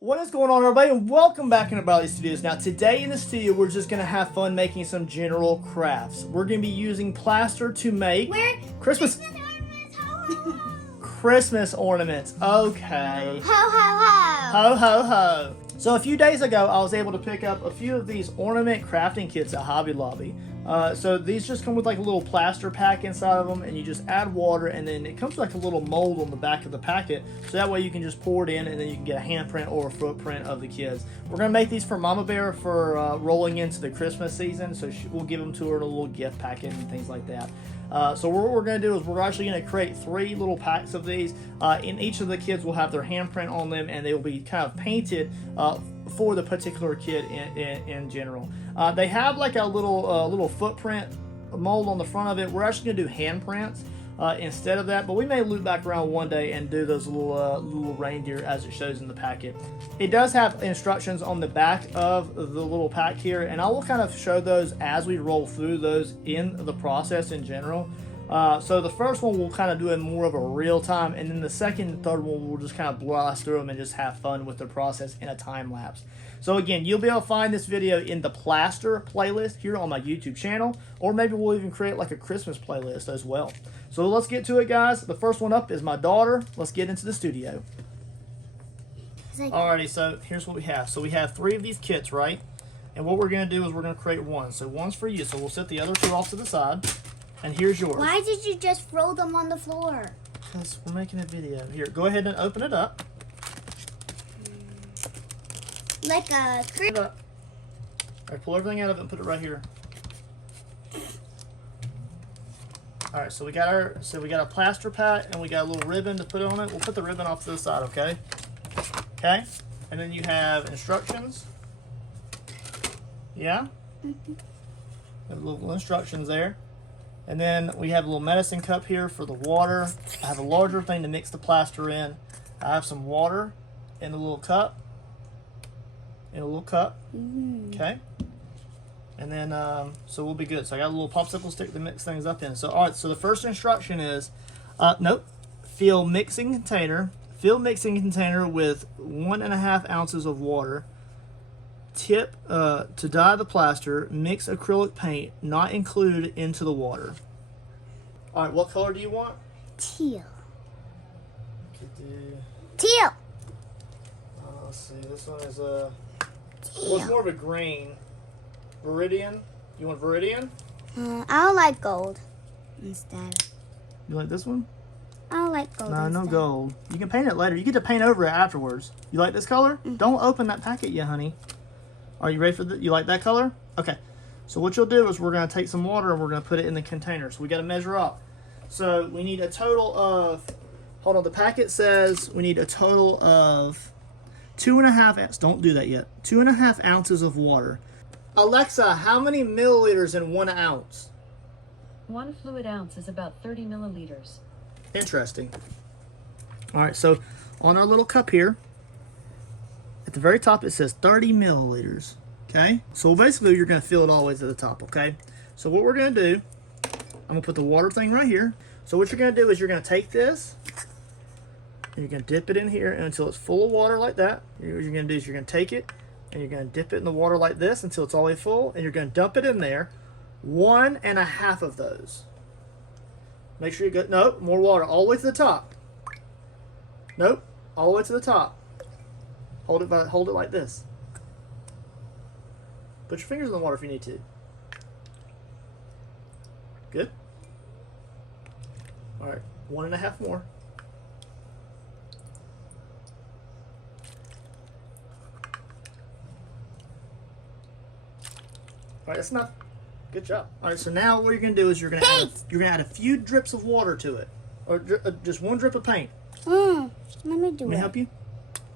What is going on, everybody, and welcome back into Bradley Studios. Now, today in the studio, we're just going to have fun making some general crafts. We're going to be using plaster to make Christmas ornaments. Christmas ornaments. Okay. Ho, ho, ho. Ho, ho, ho. So a few days ago, I was able to pick up a few of these ornament crafting kits at Hobby Lobby. So these just come with like a little plaster pack inside of them, and you just add water, and then it comes with like a little mold on the back of the packet, so that way you can just pour it in, and then you can get a handprint or a footprint of the kids. We're going to make these for Mama Bear for rolling into the Christmas season, so we'll give them to her in a little gift packet and things like that. So what we're going to do is we're actually going to create 3 little packs of these. And each of the kids will have their handprint on them, and they will be kind of painted for the particular kid in general. They have like a little footprint mold on the front of it. We're actually going to do handprints instead of that, but we may loop back around one day and do those little reindeer as it shows in the packet. It does have instructions on the back of the little pack here, and I will kind of show those as we roll through those in the process in general. So the first one we'll kind of do in more of a real time, and then the second and third one we'll just kind of blast through them and just have fun with the process in a time lapse. So again, you'll be able to find this video in the Plaster playlist here on my YouTube channel, or maybe we'll even create like a Christmas playlist as well. So let's get to it, guys. The first one up is my daughter. Let's get into the studio. Alrighty, so here's what we have. So we have 3 of these kits, right? And what we're going to do is we're going to create one. So one's for you. So we'll set the other 2 off to the side. And here's yours. Why did you just throw them on the floor? Because we're making a video. Here, go ahead and open it up. Like a... Put it up. Alright, pull everything out of it and put it right here. Alright, so we got a plaster pack, and we got a little ribbon to put on it. We'll put the ribbon off to the side, okay? Okay? And then you have instructions. Yeah? Have little instructions there. And then we have a little medicine cup here for the water. I have a larger thing to mix the plaster in. I have some water in a little cup. Okay. And then, so we'll be good. So I got a little popsicle stick to mix things up in. So, all right, so the first instruction is, fill mixing container with 1.5 ounces of water. Tip to dye the plaster, mix acrylic paint, not included, into the water. All right, what color do you want? Teal. Teal. Let's see, this one is what's more of a green? Viridian? You want Viridian? I don't like gold instead. You like this one? I don't like gold No, instead. no gold. You can paint it later. You get to paint over it afterwards. You like this color? Don't open that packet yet, honey. Are you ready for you like that color? Okay. So what you'll do is we're going to take some water and we're going to put it in the container. So we got to measure up. So we need a total of, hold on, the packet says we need a total of 2.5 ounces. Don't do that yet. 2.5 ounces of water. Alexa, how many milliliters in 1 ounce? 1 fluid ounce is about 30 milliliters. Interesting. All right, so on our little cup here, at the very top it says 30 milliliters. Okay, so basically you're going to fill it all the way to the top. Okay, so what we're going to do, I'm going to put the water thing right here. So what you're going to do is you're going to take this and you're going to dip it in here until it's full of water like that. What you're going to do is you're going to take it and you're going to dip it in the water like this until it's all the way full, and you're going to dump it in there. 1.5 of those. Make sure you go, nope, more water all the way to the top. Nope, all the way to the top. Hold it like this. Put your fingers in the water if you need to. Good. All right, 1.5 more. All right, that's enough. Good job. All right, so now what you're gonna do is you're gonna add a few drips of water to it, or just 1 drip of paint. Let me do it. Let me help you.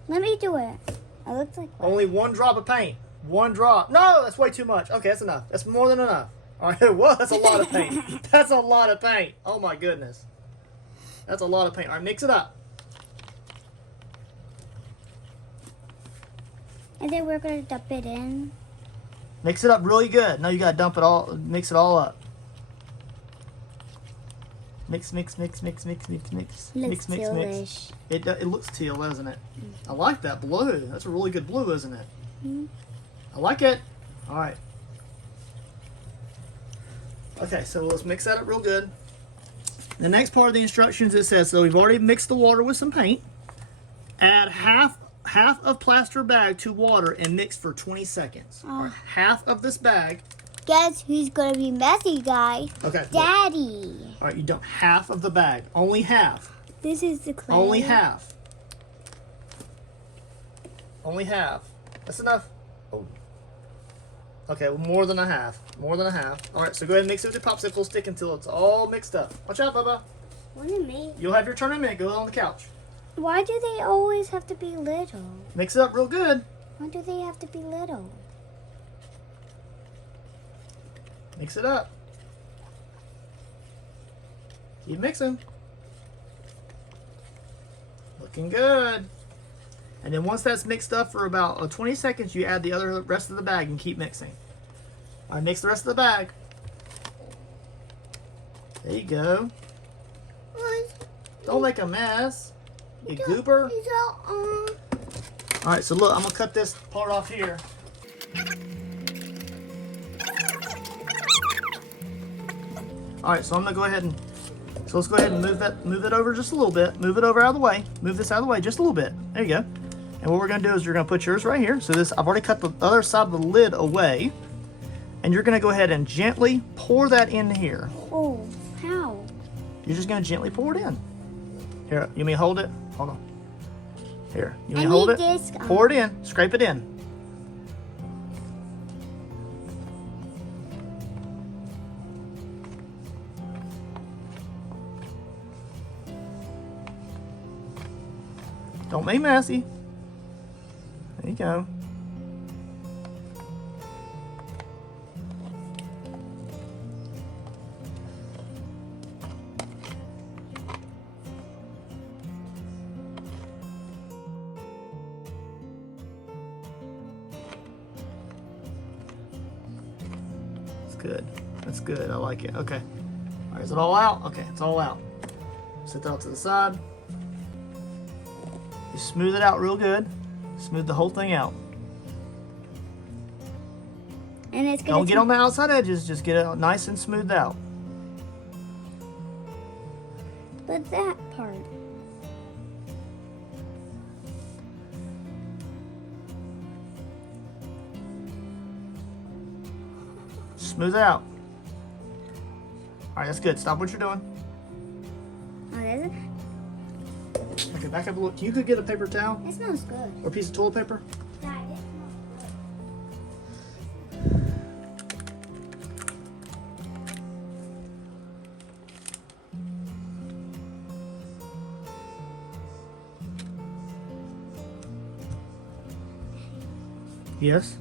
Let me do it. It looks like what? Only 1 drop of paint. 1 drop. No, that's way too much. Okay, that's enough. That's more than enough. All right, well, that's a lot of paint. That's a lot of paint. Oh my goodness. That's a lot of paint. All right, mix it up. And then we're going to dump it in. Mix it up really good. No, you gotta dump it all. Mix it all up. Mix, mix, mix, mix, mix, mix, mix. Looks Mix, mix, mix. tealish. It looks teal, doesn't it? I like that blue. That's a really good blue, isn't it? I like it. All right. Okay, so let's mix that up real good. The next part of the instructions, it says, so we've already mixed the water with some paint. Add half of plaster bag to water and mix for 20 seconds. All right, half of this bag. Guess who's gonna be messy, guys? Okay. Daddy. All right, you don't half of the bag. Only half. This is the clay. Only half. Only half. That's enough. Oh. Okay, well, more than a half. More than a half. All right, so go ahead and mix it with your popsicle stick until it's all mixed up. Watch out, Bubba. What do you mean? You'll have your turn in a minute. Go on the couch. Why do they always have to be little? Mix it up real good. Why do they have to be little? Mix it up. Keep mixing. Looking good. And then once that's mixed up for about 20 seconds, you add the rest of the bag and keep mixing. All right, mix the rest of the bag. There you go. Don't make a mess, you goober. All right, so look, I'm gonna cut this part off here. All right, so I'm gonna go ahead and let's go ahead and move it over just a little bit. Move it over out of the way. Move this out of the way just a little bit. There you go. And what we're gonna do is you're gonna put yours right here. So this, I've already cut the other side of the lid away. And you're gonna go ahead and gently pour that in here. Oh, how? You're just gonna gently pour it in. Here, you mean hold it? Hold on. Here, you mean I hold need it? this, Pour it in, scrape it in. Don't be messy. There you go. That's good. That's good. I like it. Okay. All right, is it all out? Okay, it's all out. Set that off to the side. You smooth it out real good. Smooth the whole thing out. And it's gonna Don't get on the outside edges. Just get it nice and smoothed out. But that part. Smooth it out. All right, that's good. Stop what you're doing. Oh, does it? Okay, back up a little. You could get a paper towel It smells good. or a piece of toilet paper. Dad, it Yes.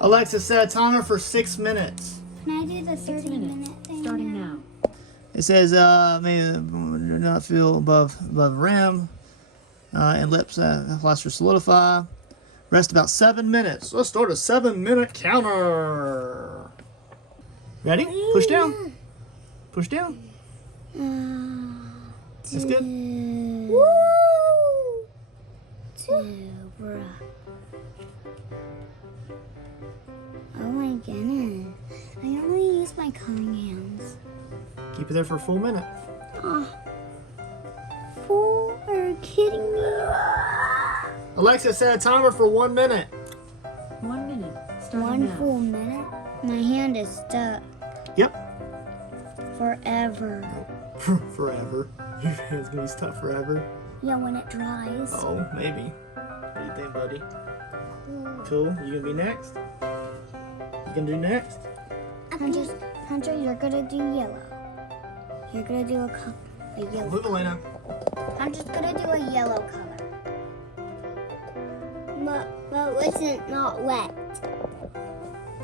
Alexa, set a timer for 6 minutes. Can I do the 6 30-minute minutes, thing? starting now. It says, may do not feel above rim, and lips plaster solidify. Rest about 7 minutes. Let's start a 7-minute counter. Ready? Push down. Push down. That's good. Woo! Bruh. Oh my goodness. I only use my coloring hands. Keep it there for a full minute. Fool, are you kidding me? Alexa, set a timer for 1 minute. 1 minute, starting One now. full minute? My hand is stuck Yep. forever. Forever. Your hand's gonna be stuck forever. Yeah, when it dries. Oh, maybe. What do you think, buddy? Cool. You gonna be next? You gonna do next? Hunter, you're gonna do yellow. You're gonna do a yellow. Move, Elena. Hunter's gonna do a yellow color. But wasn't not wet.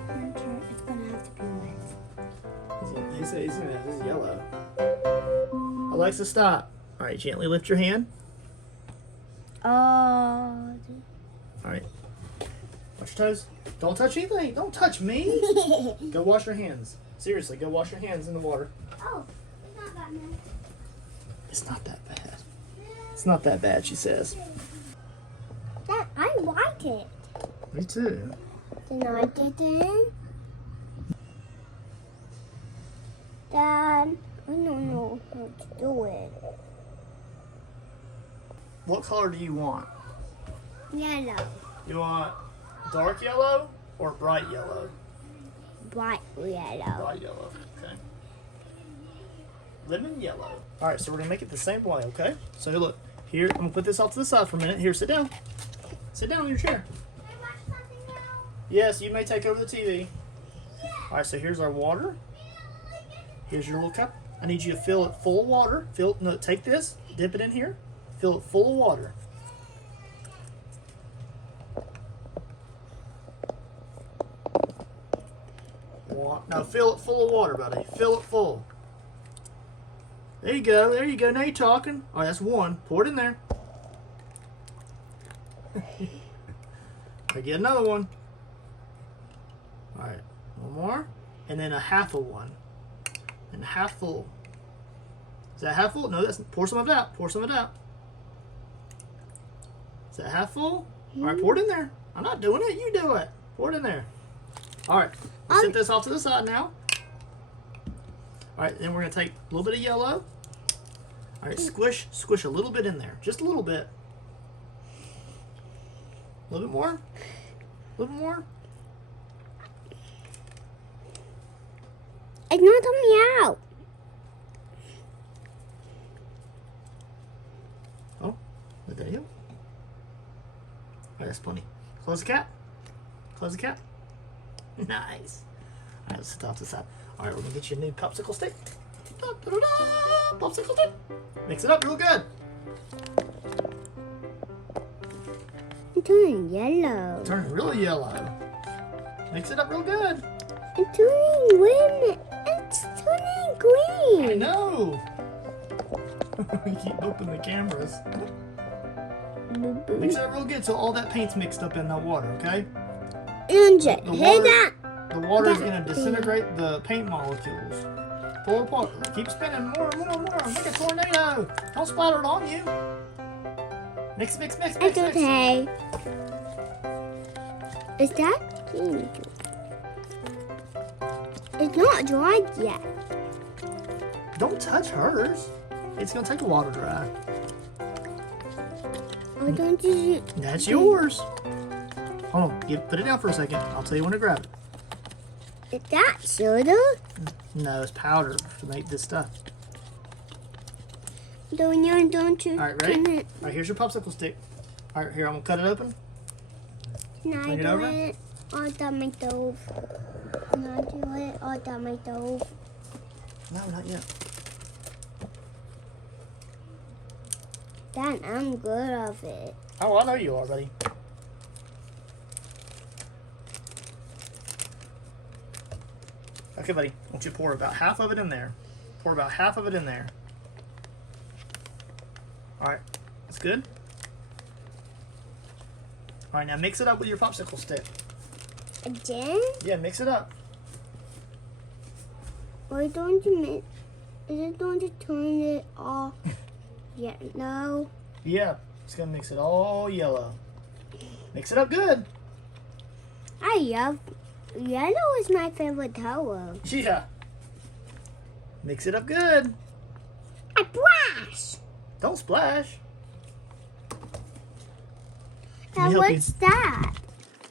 Hunter, it's gonna have to be wet. He said he's gonna have his yellow. Alexa, stop. All right, gently lift your hand. Oh. All right. Watch your toes. Don't touch anything. Don't touch me. Go wash your hands. Seriously, go wash your hands in the water. Oh, it's not that bad. It's not that bad. It's not that bad, she says. Dad, I like it. Me too. Then I didn't. Dad, I don't know how to do it. What color do you want? Yellow. You want dark yellow or bright yellow? Bright yellow. Bright yellow, okay. Lemon yellow. All right, so we're gonna make it the same way, okay? So look, here, I'm gonna put this off to the side for a minute. Here, sit down. Sit down in your chair. Yes, you may take over the TV. All right, so here's our water. Here's your little cup. I need you to fill it full of water. No, take this, dip it in here, fill it full of water. Now fill it full of water, buddy. Fill it full. There you go. There you go. Now you're talking. All right, that's one. Pour it in there. I get another one. All right, one more, and then a half of one, and half full. Is that half full? No, that's pour some of that. Pour some of that. Is that half full? All right, pour it in there. I'm not doing it. You do it. Pour it in there. All right, we'll set this off to the side now. All right, then we're gonna take a little bit of yellow. All right, squish a little bit in there, just a little bit. A little bit more. A little bit more. It's not coming out. Oh, there you go. All right, that's plenty. Close the cap. Close the cap. Nice. All right, let's set that off to the side. All right, we're gonna get you a new popsicle stick. Da-da-da-da, popsicle stick. Mix it up real good. It's turning yellow. Turn really yellow. Mix it up real good. It's turning green. It's turning green. I know. We keep opening the cameras. Mix it up real good so all that paint's mixed up in the water, okay? And just hit that. The water is going to disintegrate the paint molecules. Pull apart. Keep spinning more and more and more. Make a tornado. Don't splatter it on you. Mix, mix, mix, mix, It's mix. okay. Is that pink? It's not dried yet. Don't touch hers. It's going to take a while to dry. I don't use it. That's yours. Hold on. Put it down for a second. I'll tell you when to grab it. Is that soda? No, it's powder to make this stuff. Don't you? All right, ready? All right, here's your popsicle stick. All right, here, I'm going to cut it open. Can I Bring it do over. it on my stove? Can I do it on my stove? No, not yet. Dad, I'm good of it. Oh, I know you are, buddy. Okay, buddy. I want you to pour about half of it in there. Pour about half of it in there. All right. That's good. All right, now mix it up with your popsicle stick. Again? Yeah, mix it up. Why don't you make? Is it going to turn it off? Yeah, no. Yeah, it's going to mix it all yellow. Mix it up good. I love yellow is my favorite color. Yeah. Mix it up good. I splash. Don't splash. Now me help you? what's that?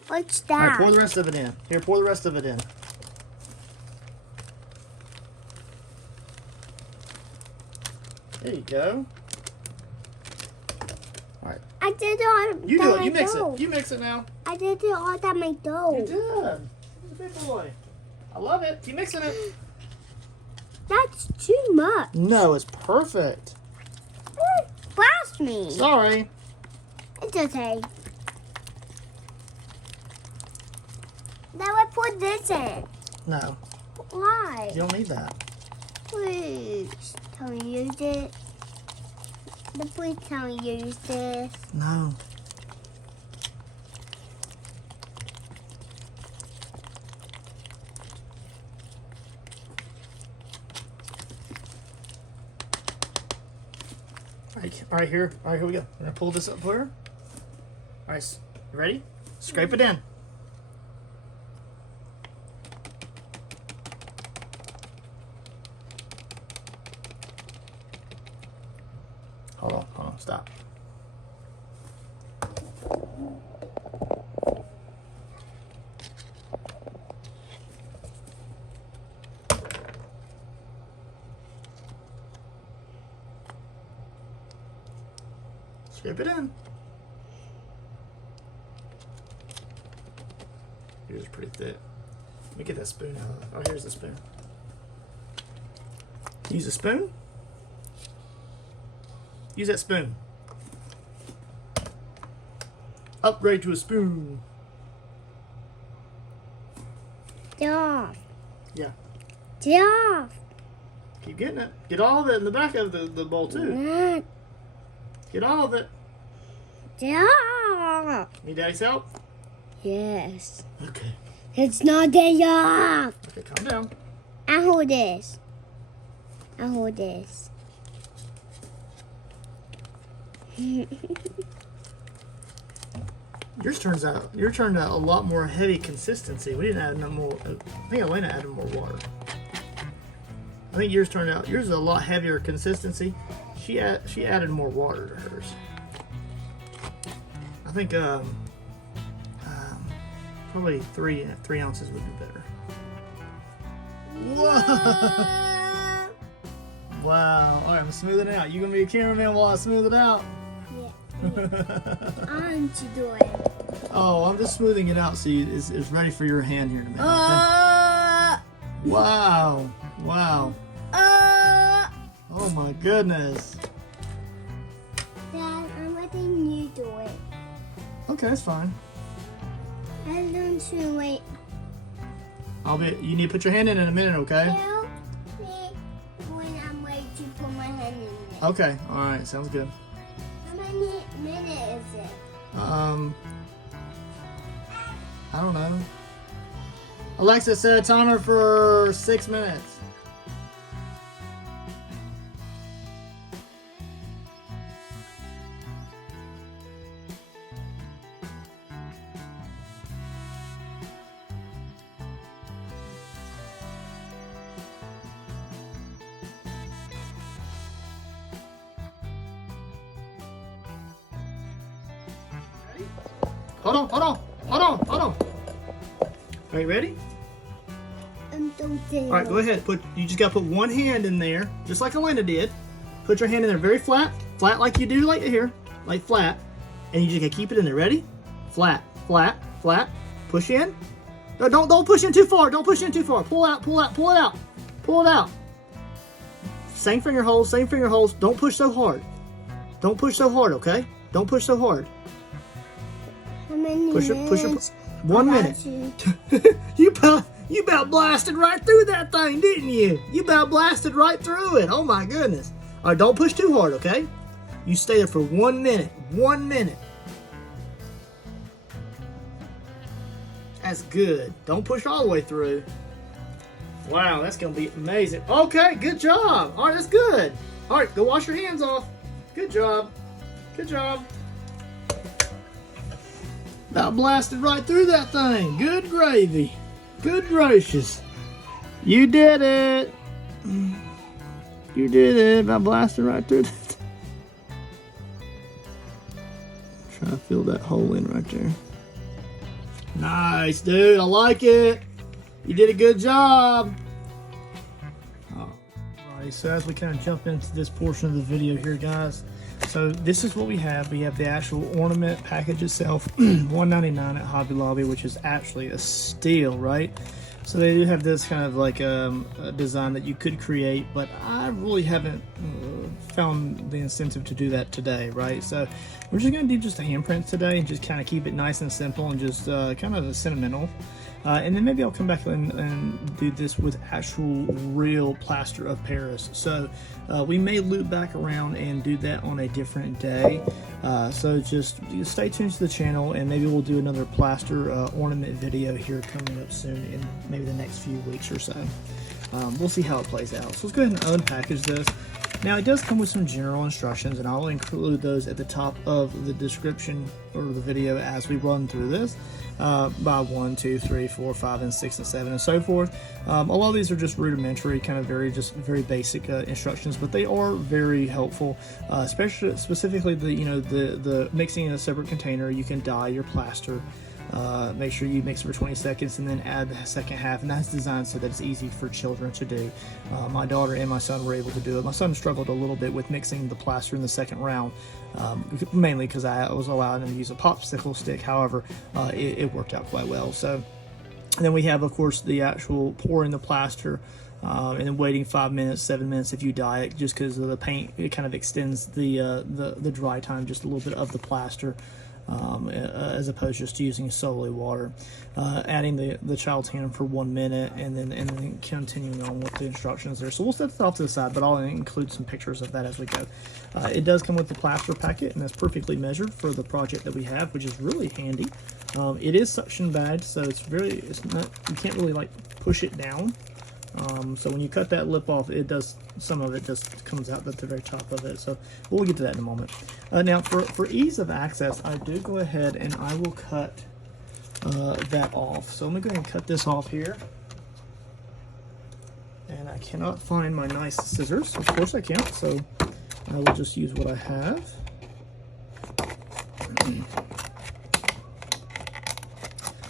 What's All right, that? pour the rest of it in. Here, pour the rest of it in. There you go. All right. I did it on You do it. my You mix stove. it. You mix it now. I did it all on my You stove. did. You're a big boy. I love it. Keep mixing it. That's too much. No, it's perfect. Blast me. Sorry. It's okay. Now I put this in. No, Why? you don't need that. Please tell me use it. The police tell me use this. No. All right, here we go. I'm gonna pull this up for her. All right, you ready? Scrape it in. Hold on, stop. Scrape it in. Yours is pretty thick. Let me get that spoon out. Oh, here's the spoon. Use a spoon. Use that spoon. Upgrade to a spoon. Get off. Yeah. Get off. Keep getting it. Get all of it in the back of the bowl too. Get all of it. Get off. Need Daddy's help? Yes. Okay. It's not getting off. Okay, calm down. I hold this. I hold this. Yours turned out a lot more heavy consistency. We didn't add no more. I think Elena added more water. I think yours is a lot heavier consistency. She added more water to hers. I think probably three ounces would be better. Whoa! Wow. All right, I'm smoothing it out. You gonna be a cameraman while I smooth it out? Aren't you doing? Oh, I'm just smoothing it out so it's ready for your hand here in a minute. Okay? Wow. Wow. Oh my goodness. Dad, I'm letting you do it. Okay, that's fine. I don't to wait. You need to put your hand in a minute, okay? Help me when I'm ready to put my hand in it. Okay, alright, sounds good. How many minutes is it? I don't know. Alexa, set a timer for 6 minutes. Hold on. Are you ready? All Alright, go ahead. You just gotta put one hand in there, just like Elena did. Put your hand in there very flat. Flat like you do like here. Like flat. And you just gotta keep it in there. Ready? Flat. Push in. No, don't push in too far. Don't push in too far. Pull it out. Same finger holes. Don't push so hard. Okay? Don't push so hard. How many Push minutes? it. 1 minute. You about blasted right through that thing, didn't you? You about blasted right through it. Oh my goodness. All right, don't push too hard, okay? You stay there for 1 minute. 1 minute. That's good. Don't push all the way through. Wow, that's gonna be amazing. Okay, good job. All right, that's good. All right, go wash your hands off. Good job. About blasted right through that thing. Good gravy. Good gracious. You did it. About blasted right through that. Try to fill that hole in right there. Nice, dude. I like it. You did a good job. Alright, so as we kind of jump into this portion of the video here, guys. So this is what we have. We have the actual ornament package itself, $1.99 at Hobby Lobby, which is actually a steal, right? So they do have this kind of like a design that you could create, but I really haven't found the incentive to do that today, right? So we're just going to do just the handprints today and just kind of keep it nice and simple and just kind of sentimental. And then maybe I'll come back and do this with actual real plaster of Paris. So we may loop back around and do that on a different day. So just stay tuned to the channel, and maybe we'll do another plaster ornament video here coming up soon in maybe the next few weeks or so. We'll see how it plays out. So let's go ahead and unpackage this. Now it does come with some general instructions, and I'll include those at the top of the description or the video as we run through this. By 1, 2, 3, 4, 5, and 6, and 7, and so forth. A lot of these are just rudimentary, kind of very basic instructions, but they are very helpful. Specifically the mixing in a separate container. You can dye your plaster. Make sure you mix for 20 seconds and then add the second half, and that's designed so that it's easy for children to do. My daughter and my son were able to do it. My son struggled a little bit with mixing the plaster in the second round, mainly because I was allowing him to use a popsicle stick. However, it worked out quite well. So, and then we have, of course, the actual pouring the plaster, and then waiting 5 minutes, 7 minutes if you dye it, just because of the paint. It kind of extends the dry time just a little bit of the plaster. As opposed to just using solely water. Adding the child's hand for 1 minute, and then continuing on with the instructions there. So we'll set that off to the side, but I'll include some pictures of that as we go. It does come with the plaster packet, and it's perfectly measured for the project that we have, which is really handy. It is suction bagged, so it's not, you can't really like push it down. So when you cut that lip off, some of it just comes out at the very top of it. So we'll get to that in a moment. Now for ease of access, I do go ahead and I will cut that off. So I'm gonna go ahead and cut this off here. And I cannot find my nice scissors. Of course I can't, so I will just use what I have.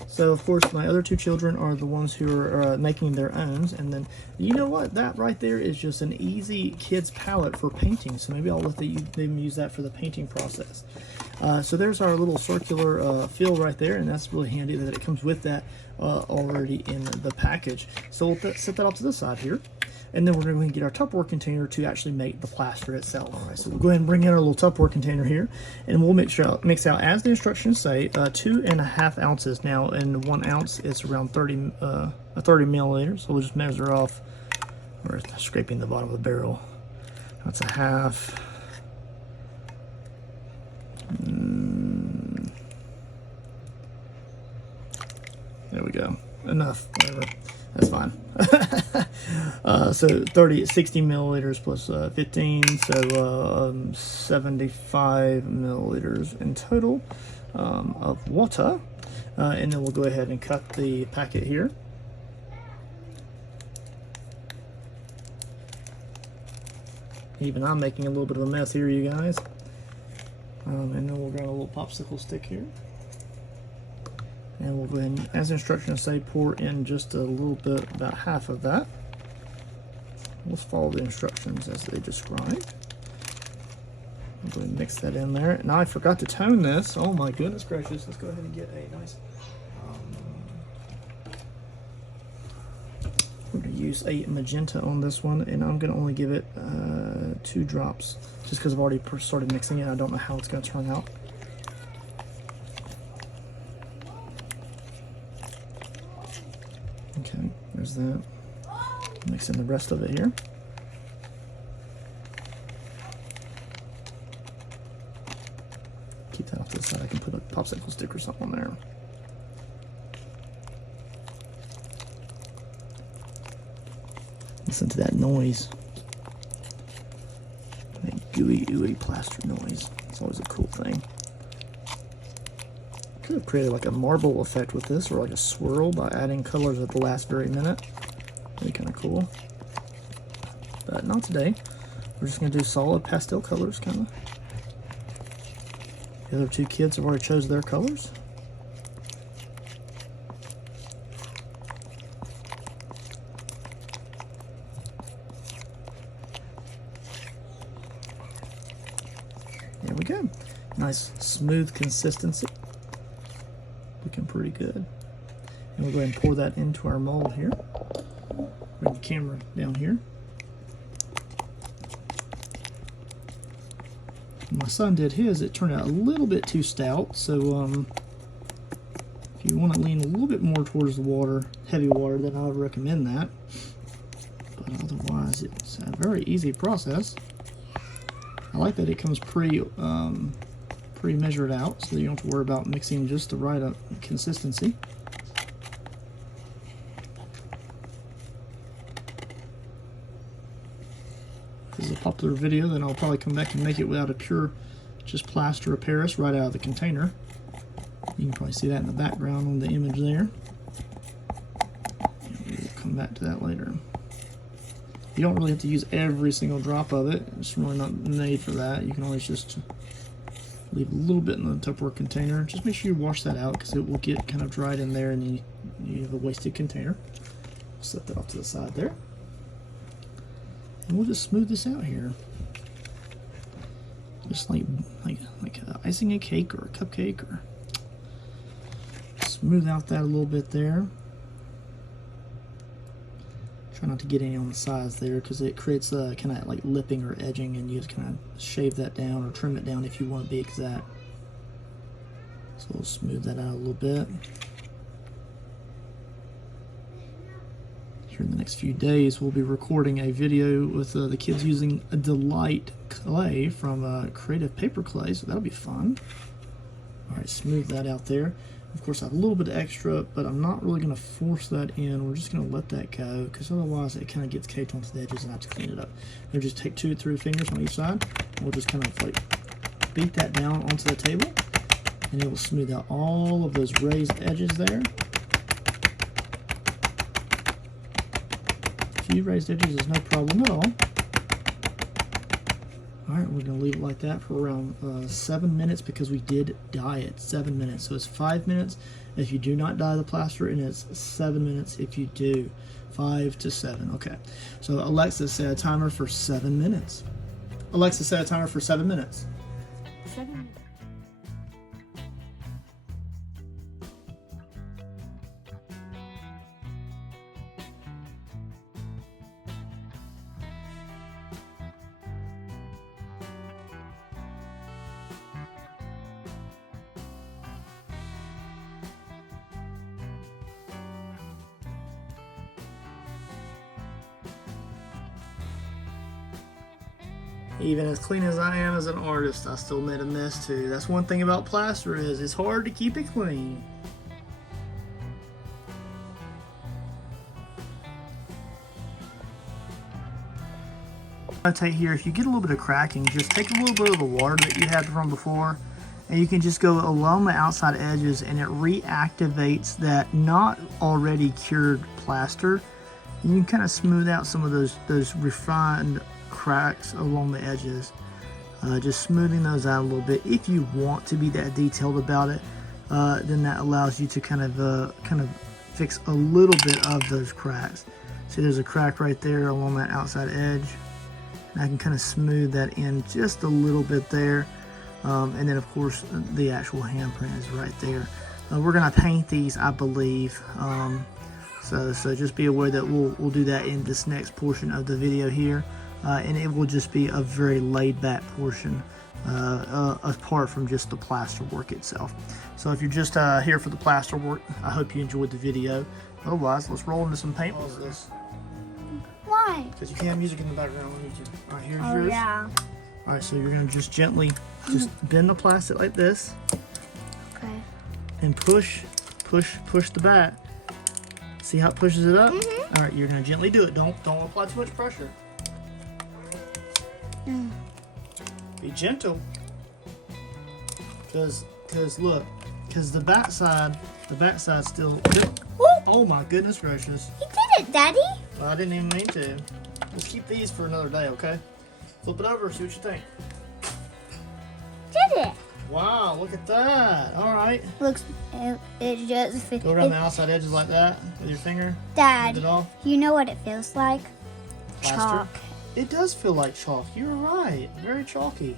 So of course my other two children are the ones who are making their own, and then you know what, that right there is just an easy kid's palette for painting. So maybe I'll let them use that for the painting process. So there's our little circular fill right there, and that's really handy that it comes with that already in the package. So we'll set that off to the side here. And then we're going to get our Tupperware container to actually make the plaster itself. All right, so we'll go ahead and bring in our little Tupperware container here, and we'll mix out as the instructions say, 2.5 ounces. Now, in 1 ounce, it's around 30 milliliters. So we'll just measure off. We're scraping the bottom of the barrel. That's a half. There we go. Enough. Whatever. That's fine. So 60 milliliters plus 15, so 75 milliliters in total of water. And then we'll go ahead and cut the packet here. Even I'm making a little bit of a mess here, you guys. And then we'll grab a little popsicle stick here. And we'll go ahead and, as instructions say, pour in just a little bit, about half of that. Let's follow the instructions as they describe. I'm going to mix that in there. Now I forgot to tone this. Oh my goodness gracious. Let's go ahead and get a nice... we're going to use a magenta on this one, and I'm going to only give it 2 drops, just because I've already started mixing it. I don't know how it's going to turn out. Okay, there's that. Mix in the rest of it here. Keep that off to the side. I can put a popsicle stick or something on there. Listen to that noise. That gooey, ooey plaster noise. It's always a cool thing. Could have created like a marble effect with this, or like a swirl by adding colors at the last very minute. That'd be kind of cool. But not today. We're just going to do solid pastel colors, kind of. The other two kids have already chose their colors. There we go. Nice smooth consistency. Looking pretty good. And we'll go ahead and pour that into our mold here. Bring the camera down here. my son did his, it turned out a little bit too stout. So if you want to lean a little bit more towards the water, heavy water, then I would recommend that. But otherwise, it's a very easy process. I like that it comes pre-measured out, so you don't have to worry about mixing just the right consistency. If this is a popular video, then I'll probably come back and make it without a pure, just plaster of Paris right out of the container. You can probably see that in the background on the image there. And we'll come back to that later. You don't really have to use every single drop of it. It's really not made for that. You can always just leave a little bit in the Tupperware container. Just make sure you wash that out because it will get kind of dried in there and then you have a wasted container. Set that off to the side there. And we'll just smooth this out here. Just like icing a cake or a cupcake, or smooth out that a little bit there. Try not to get any on the sides there because it creates a kind of like lipping or edging, and you just kind of shave that down or trim it down if you want to be exact. So we'll smooth that out a little bit. Here in the next few days, we'll be recording a video with the kids using a Delight clay from Creative Paper Clay, so that'll be fun. All right, smooth that out there. Of course, I have a little bit of extra, but I'm not really going to force that in. We're just going to let that go, because otherwise it kind of gets caked onto the edges and I have to clean it up. We'll just take 2 or 3 fingers on each side, and we'll just kind of like beat that down onto the table, and it will smooth out all of those raised edges there. A few raised edges is no problem at all. Alright, we're going to leave it like that for around 7 minutes because we did dye it. 7 minutes. So it's 5 minutes if you do not dye the plaster, and it's 7 minutes if you do. 5 to 7. Okay. So Alexa, set a timer for 7 minutes. Alexa, set a timer for 7 minutes. 7 minutes. Even as clean as I am as an artist, I still made a mess too. That's one thing about plaster, is it's hard to keep it clean. I take here, if you get a little bit of cracking, just take a little bit of the water that you had from before, and you can just go along the outside edges, and it reactivates that not already cured plaster. And you can kind of smooth out some of those refined cracks along the edges. Just smoothing those out a little bit. If you want to be that detailed about it, then that allows you to kind of fix a little bit of those cracks. See, there's a crack right there along that outside edge, and I can kind of smooth that in just a little bit there. And then of course the actual handprint is right there. We're gonna paint these, I believe. So just be aware that we'll do that in this next portion of the video here. And it will just be a very laid-back portion apart from just the plaster work itself. So if you're just here for the plaster work, I hope you enjoyed the video. Otherwise, let's roll into some paint. Why? Because you can't have music in the background on YouTube. All right, here's Oh, yours. yeah. All right, so you're gonna just gently bend the plastic like this, Okay. and push the back. See how it pushes it up? All right, you're gonna gently do it. Don't apply too much pressure. Be gentle, because the backside still. Oh my goodness gracious! He did it, Daddy. Well, I didn't even mean to. Let's keep these for another day, okay? Flip it over, see what you think. Did it? Wow, look at that! All right. Looks, it just. Go around the outside edges like that with your finger. Dad, Bend it off. you know what it feels like? Plaster. Chalk. It does feel like chalk. You're right. Very chalky.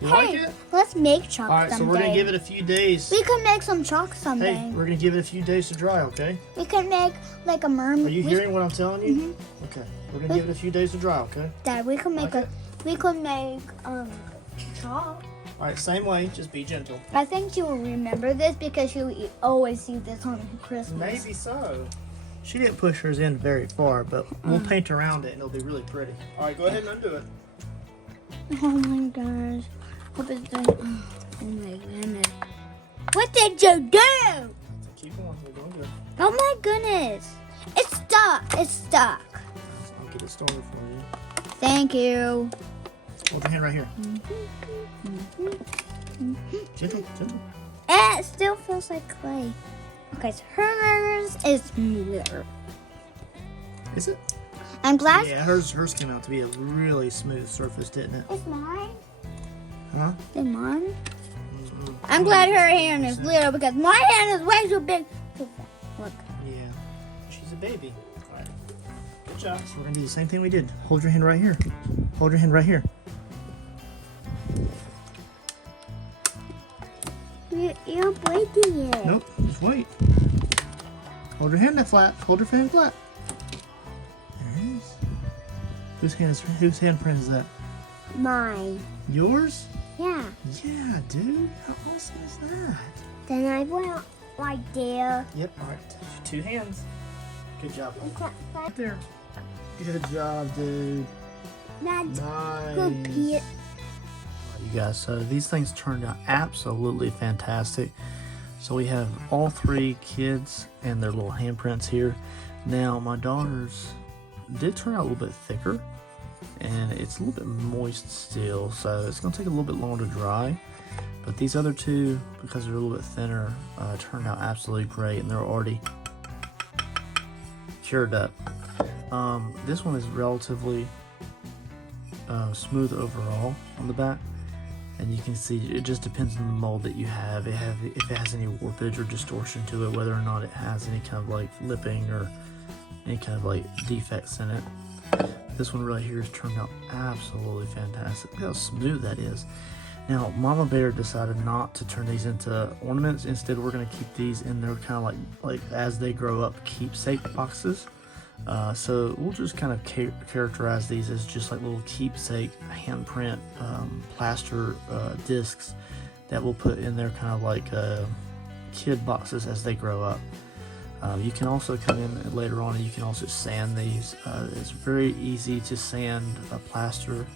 You Hey, like it? let's make chalk All right, so we're gonna give it a few days. We can make some chalk someday. Hey, we're gonna give it a few days to dry, okay? We can make like a mermaid. Are you hearing what I'm telling you? Okay, we're gonna give it a few days to dry, okay? Dad, we can make Okay. we could make shop. All right, same way, just be gentle. I think she will remember this because she will always see this on Christmas. Maybe so. She didn't push hers in very far, but we'll paint around it and it'll be really pretty. All right, go ahead and undo it. Oh my gosh. Hope it's done. Oh my goodness. What did you do? Keep going, we're doing good. Oh my goodness. It's stuck. It's stuck. I'll get it started for you. Thank you. Hold your hand right here. Gentle, gentle. It still feels like clay. Okay, so hers is smoother. Is it? I'm glad. Yeah, hers came out to be a really smooth surface, didn't it? It's mine. Huh? Is mine? I'm glad her hand is little because my hand is way too big. Look. Yeah, she's a baby. All right. Good job. So we're gonna do the same thing we did. Hold your hand right here. Hold your hand right here. You're breaking it. Nope, just wait. Hold your hand that flat. Hold your hand flat. There it is. Whose handprint is that? Mine. Yours? Yeah. Yeah, dude. How awesome is that? Then I went right there. Yep. All right. 2 hands. Good job. Okay. Right there. Good job, dude. That's Nice. good, Pete. You guys, so these things turned out absolutely fantastic. So we have all 3 kids and their little handprints here. Now my daughter's did turn out a little bit thicker and it's a little bit moist still, so it's going to take a little bit longer to dry. But these other 2, because they're a little bit thinner, turned out absolutely great, and they're already cured up. This one is relatively smooth overall on the back. And you can see it just depends on the mold that you have. If it has any warpage or distortion to it, whether or not it has any kind of like lipping or any kind of like defects in it. This one right here has turned out absolutely fantastic. Look how smooth that is. Now, Mama Bear decided not to turn these into ornaments. Instead, we're going to keep these in their kind of like as they grow up, keepsake boxes. So we'll just kind of characterize these as just like little keepsake handprint plaster discs that we'll put in there kind of like kid boxes as they grow up. You can also come in later on and you can also sand these. It's very easy to sand a plaster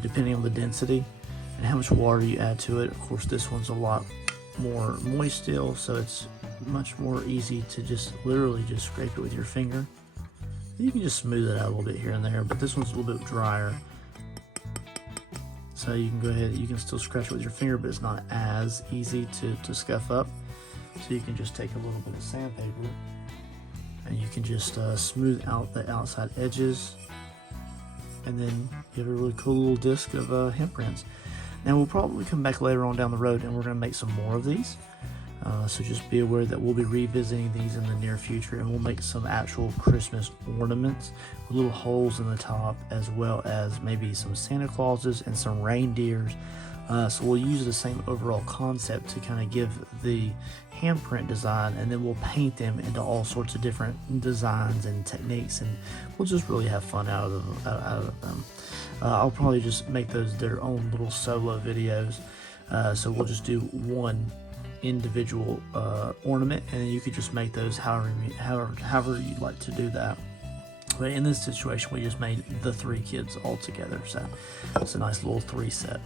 depending on the density and how much water you add to it. Of course, this one's a lot more moist still, so it's much more easy to just literally just scrape it with your finger. You can just smooth it out a little bit here and there, but this one's a little bit drier. So you can go ahead, you can still scratch it with your finger, but it's not as easy to scuff up. So you can just take a little bit of sandpaper and you can just smooth out the outside edges, and then you have a really cool little disc of handprints. Now we'll probably come back later on down the road and we're going to make some more of these. So just be aware that we'll be revisiting these in the near future, and we'll make some actual Christmas ornaments with little holes in the top, as well as maybe some Santa Clauses and some reindeers. So we'll use the same overall concept to kind of give the handprint design, and then we'll paint them into all sorts of different designs and techniques, and we'll just really have fun out of them. I'll probably just make those their own little solo videos. So we'll just do one individual ornament, and then you could just make those however you'd like to do that. But in this situation, we just made the 3 kids all together, so it's a nice little 3 set.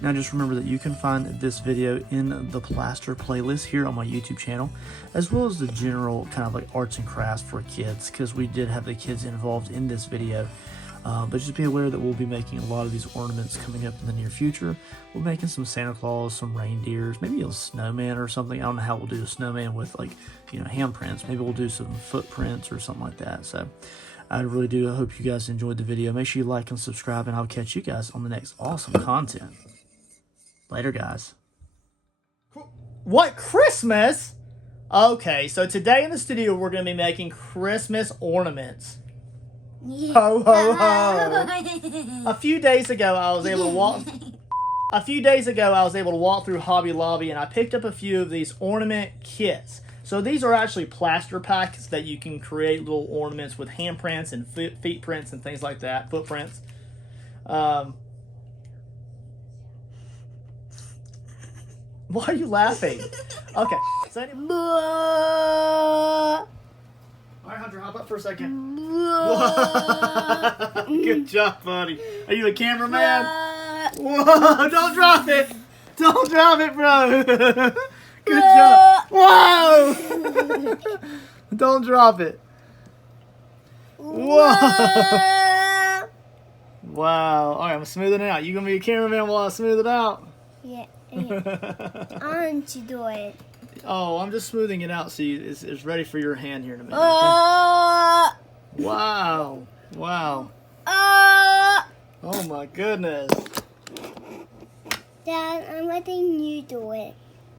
Now just remember that you can find this video in the plaster playlist here on my YouTube channel, as well as the general kind of like arts and crafts for kids, because we did have the kids involved in this video. But just be aware that we'll be making a lot of these ornaments coming up in the near future. We're making some Santa Claus, some reindeers, maybe a snowman or something. I don't know how we'll do a snowman with, like, you know, handprints. Maybe we'll do some footprints or something like that. So I really do hope you guys enjoyed the video. Make sure you like and subscribe, and I'll catch you guys on the next awesome content. Later, guys. What, Christmas? Okay, so today in the studio we're going to be making Christmas ornaments. Ho, ho, ho. A few days ago I was able to walk through Hobby Lobby, and I picked up a few of these ornament kits. So these are actually plaster packs that you can create little ornaments with handprints and feet prints and things like that, footprints. Why are you laughing? Okay. So anyway, all right, Hunter, hop up for a second. Good job, buddy. Are you a cameraman? Whoa! Don't drop it! Don't drop it, bro. Good job. Whoa! Don't drop it. Whoa! Wow. All right, I'm smoothing it out. You gonna be a cameraman while I smooth it out? Yeah. I want to do it. Oh, I'm just smoothing it out so it's ready for your hand here in a minute. Okay? Wow. Wow. Oh my goodness. Dad, I'm letting you do it.